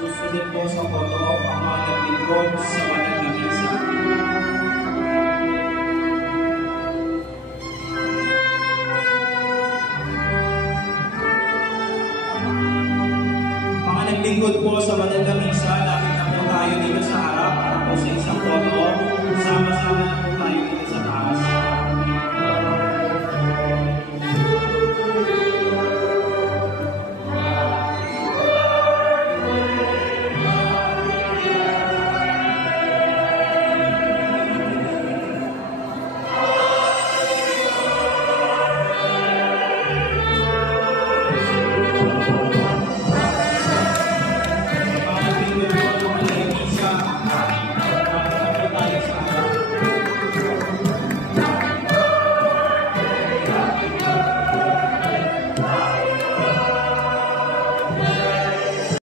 Susunod po sa photo ang mga naglingkod sa banal na misa. Mga naglingkod po sa banal na misa, lapit na po tayo dito sa harap para po sa isang photo. Sama-sama na po tayo.